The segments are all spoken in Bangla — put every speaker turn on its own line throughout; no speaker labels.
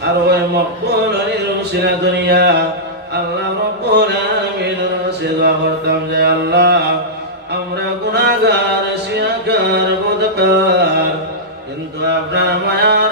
আর ওই আল্লাহ যে আল্লাহ আমরা কিন্তু আপনার মায়ার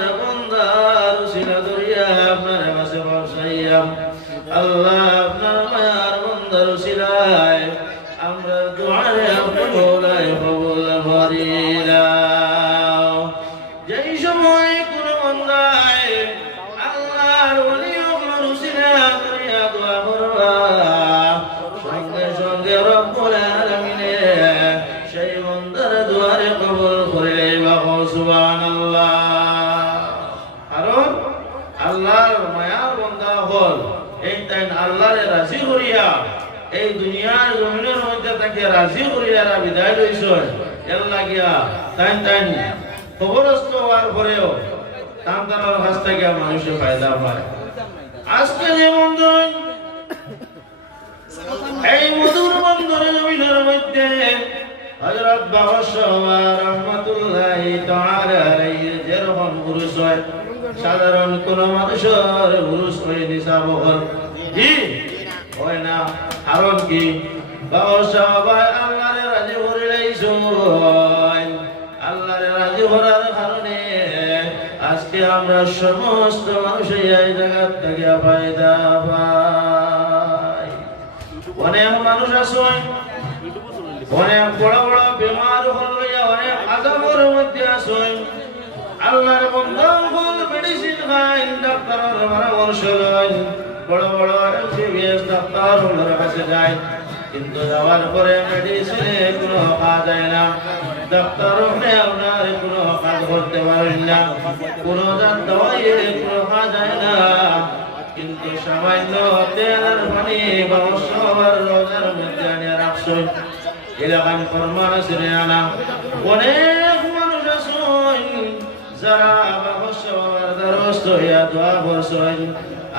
এই দুনিয়ার জমিনের মধ্যে তাকে রাজি করিয়া বিদায় লইছ এর লাগিয়া খবরস্থ হওয়ার পরেও তার কাছ থেকে মানুষের ফায়দা পায়। আজকে যে বন্ধন, এই মধুর জমিনের মধ্যে আলাইহি যেরকম পুরুষ হয়, সাধারণ কোন মানুষের পুরুষ হয়ে হয় না। কারণ কি? ভাই আল্লাহরে রাজি করে লাইছো আল্লাহরে রাজি করার কারণে আজকে আমরা সমস্ত মানুষ এই জায়গা থেকে ফায়দা পাই। অনেক মানুষ আছে। অনেক বড় বড় বেমার হইয়া অনেক আজাবের মধ্যে আছে। আল্লাহর বন্ধন ফুল মেডিসিন খাই ডাক্তারের পরামর্শ লয়। বড় বড় এমবিবিএস ডাক্তার ওনার কাছে যায়। কিন্তু যাওয়ার পরে মেডিসিনে কোনো কাজ যায় না। ডাক্তার ওনার কোনো কাজ করতে পারেন না। কোনো যান দওয়াইয়ে কোনো কাজ যায় না। কিন্তু সামান্য তেলের পানি বা সবার রোজার মধ্যে আনিয়া রাখছই এলাকান ফরমান আছে আনা অনেক মানুষ আছেন। যারা বাবস্য বাবার দ্বারস্থ হইয়া দোয়া করছেন।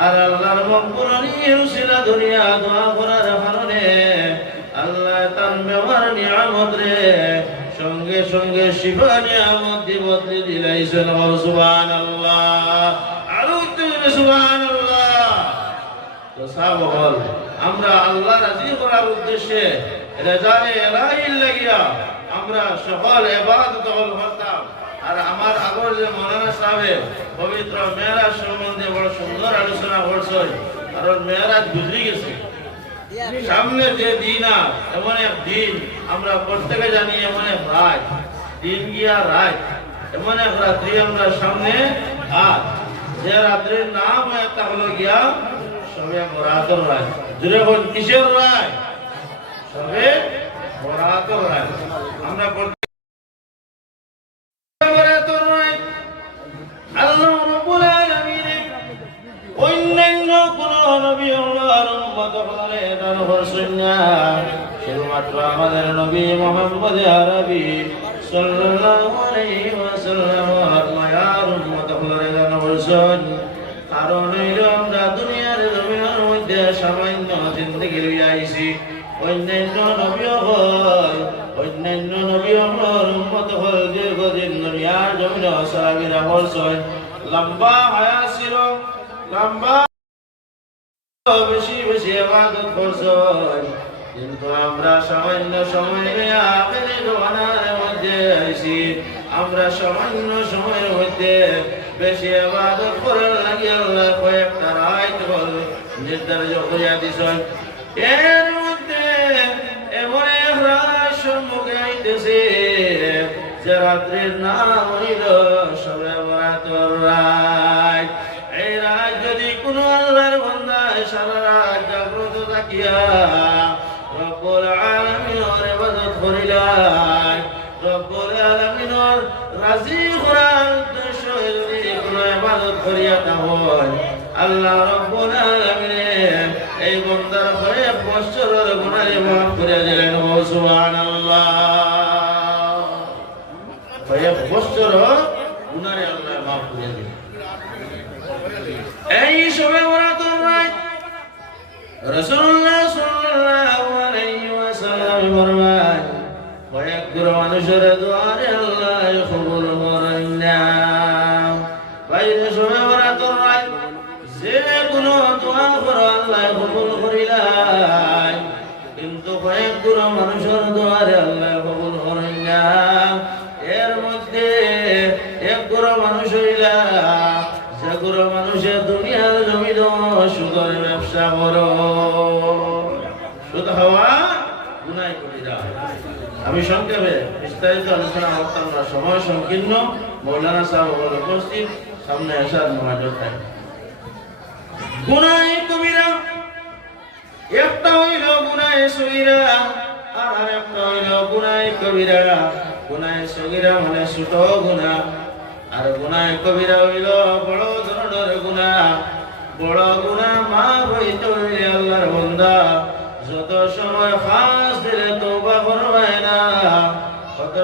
আর আল্লাহর মকবুলনি উসিলা দুনিয়া দোয়া করার কারণে আল্লাহ তার ব্যবহার নিয়ামত রে, সঙ্গে সঙ্গে শিফা নিয়ামত দি বদলি দিলাইছেন সুবহানাল্লাহ। আরও তুমি সুবহানাল্লাহ। তো সাবল আমরা আল্লাহ রাজি করার উদ্দেশ্যে রেজারে এলাহির লাগিয়া আমরা সকল এবাদত করতাম। আর আমার আগর যে মৌলানা সাহেব, পবিত্র মেয়েরাজ সম্বন্ধে বড় সুন্দর আলোচনা করছে, কারণ মেয়েরাজ গুজরি গেছে। সামনে যে দিন এমন এক দিন আমরা প্রত্যেকে জানি এমন এক রাত। দিন গিয়া রাত, এমন এক রাত্রি আমরা সামনে আর। যে রাত্রির নাম একটা হলো গিয়া সবে বরাতর রায় জুড়ে বল, কিসের রায় সবে বরাতর রায় আমরা অন্যান্য কোন নবী আল্লাহর শুধুমাত্র আমাদের নবী মোহাম্মদ আরবি আমরা অন্যান্য নবী হল অন্যান্য নবী হল উম্মত হল দীর্ঘদিন দুনিয়ার জমিনে সাহাবীরা হলছেন লম্বা হায়াত ছিল, লম্বা বেশি বেশি কিন্তু আমরা সামান্য সময়ের মধ্যে বেশি ইবাদত করার লাগে আল্লাহ কয়েকটা রাত বল নির্ধারিত করিয়া দিছেন এর মধ্যে এমন সম্মুখে আইতেছে যে নাম হইল সবে বরাতর রাত এই রাত যদি কোনো আল্লাহর সারা রাত জাগ্রত থাকিয়া রব্বুল আলামিনের ইবাদত করিলাই। রব্বুল আলামিনের আল্লাহ রব্বুল আলামিনে এই বান্দার করে বছরের গুনাহ মাফ করে দিলেন, ও সুবহানাল্লাহ। কয়েক বছর গুনারে আল্লাহ মাফ করে দিলেন। রসুল্লাহ সাল্লাল্লাহু আলাইহি ওয়াসাল্লাম ফরমায় কয়েক গুরু মানুষের না। বাইরে সময় ওরা তো যে কোনো দোয়া করো আল্লাহ কবুল করিলাই কিন্তু কয়েক গুরু মানুষের দুয়ারে আল্লাহ আমি সংক্ষেপে বিস্তারিত আলোচনা করতাম না। সময় সংকীর্ণ। মৌলানা সাহেব উপস্থিত। সামনে আসার মহাজর মানে ছোট গুনা আর কবিরা হইল বড় গুনা বড় গুনা মা আল্লাহর যত সময় খাস দিলে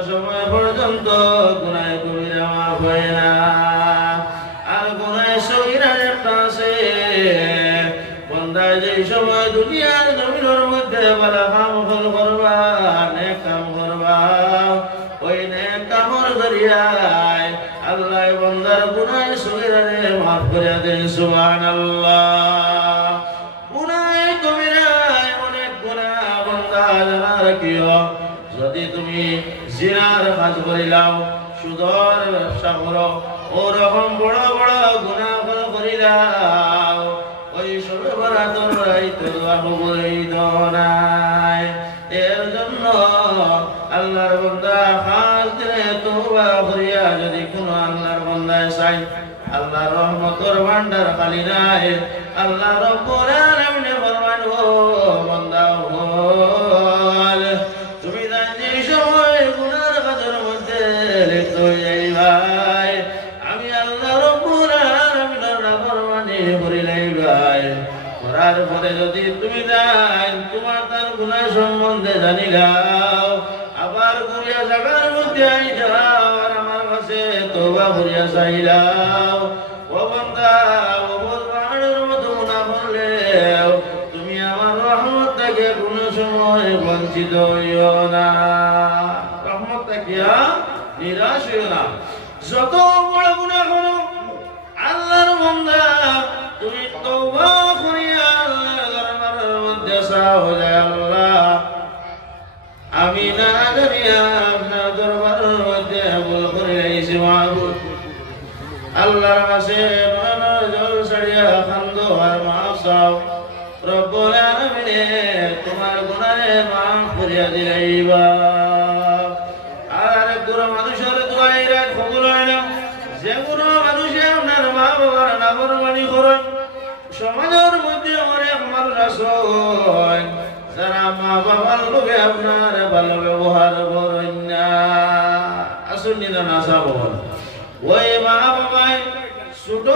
সময় পর্যন্ত গুনায় কবিরা মাফ হয় না। আর গুনায় সগিরার একটা আছে। বন্দায় যে সময় দুনিয়ার জমিনের মধ্যে বালা কাম ফল করবা, নেক কাম করবা। ওই নেক কামর জরিয়ায় আল্লাহ বন্দার গুনায় সগিরারে মাফ করে দেন গুনায় কবিরায় অনেক গুনাহ বন্দা জানা রাখিও। যদি তুমি জিনার কাজ করিলাও সুদর ব্যবসা করো ওরকম বড় বড় গুনাহ করিলাও ওই সবে বরাতর রাইতে দোয়া কবুলই দনায়। এর জন্য আল্লাহর বান্দা খাস দিলে তওবা করিয়া যদি কোনো আল্লাহর বান্দায় চাই আল্লাহর রহমতের ভান্ডার খালি নাই, আল্লাহ রব্বুল করার যদি তুমি যাই তোমার তার গুনাহ সম্বন্ধে জানিলাও আবার ঘুরিয়া জায়গার মধ্যে আই যাও, আর আমার কাছে তওবা করিয়া চাইলাও ও বান্দা, ও মতো না তুমি আমার রহমত থেকে কোনো সময় বঞ্চিত হইও না। রহমত থেকে নিরাশ হইও না। যত বড় গুনাহ করো আল্লাহর বান্দা, তুমি তওবা তোমার গুনাহে মাফ করিয়া দিলাইবা। আর গুরু মানুষের দোয়াই রাখ কবুল না যে কোনো মানুষে আপনার মা বাবার নাগরবাণী করেন সমাজের মধ্যে অনেক মানুষ আছে যারা মা বাবার লোকে আপনার ভালো ব্যবহার করেন না। আসুন নিনা না সাবন ওই মা বাবাই ছোট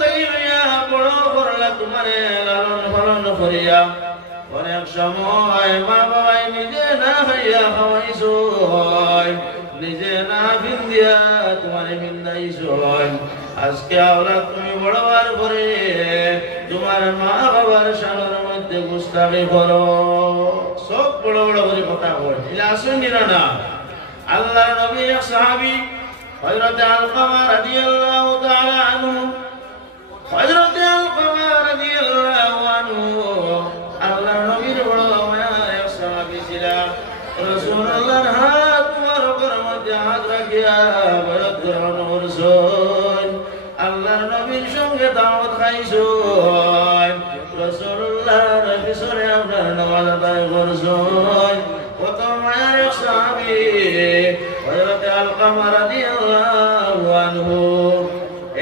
থেকে বড় করলা তোমারে লালন পালন করিয়া অনেক সময় মা বাবাই নিজে না খাইয়া খাওয়াইছো নিজে না বিন্দিয়া তোমারে বিন্দাইছো আজকে আওলা তুমি বড়বার করে তোমার মা বাবার সালোর মধ্যে গুস্তাবি করো। সব বড় বড় করে কথা বল এটা আসেন না আল্লাহ নবী এক সাহাবী হযরত আলকামা রাদিয়াল্লাহু তাআলা আনহু রাসূলুল্লাহর পিছনে আপনার নামাজ আদায় করছেন কত মায়ের সাহাবী হযরত আলকামা রাদিয়াল্লাহু আনহু।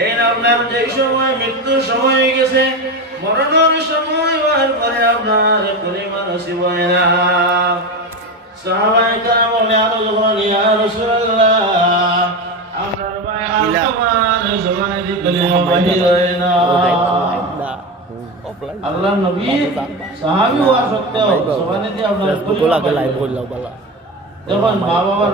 এই আপনার যে সময় মৃত্যুর সময় গেছে মরণের সময় হওয়ার পরে আপনার পরিমাণ নসিব হয় না। সাহাবায়ে কেরাম বলে আরও যখন ইয়া রাসূলুল্লাহ আপনার ভাই আলকামার জমানে দি হয় না। আল্লাহ নবী সাহাবি হওয়া সত্ত্বেও সবাই যে আপনার কলিমা বাহির না। দেখুন মা বাবার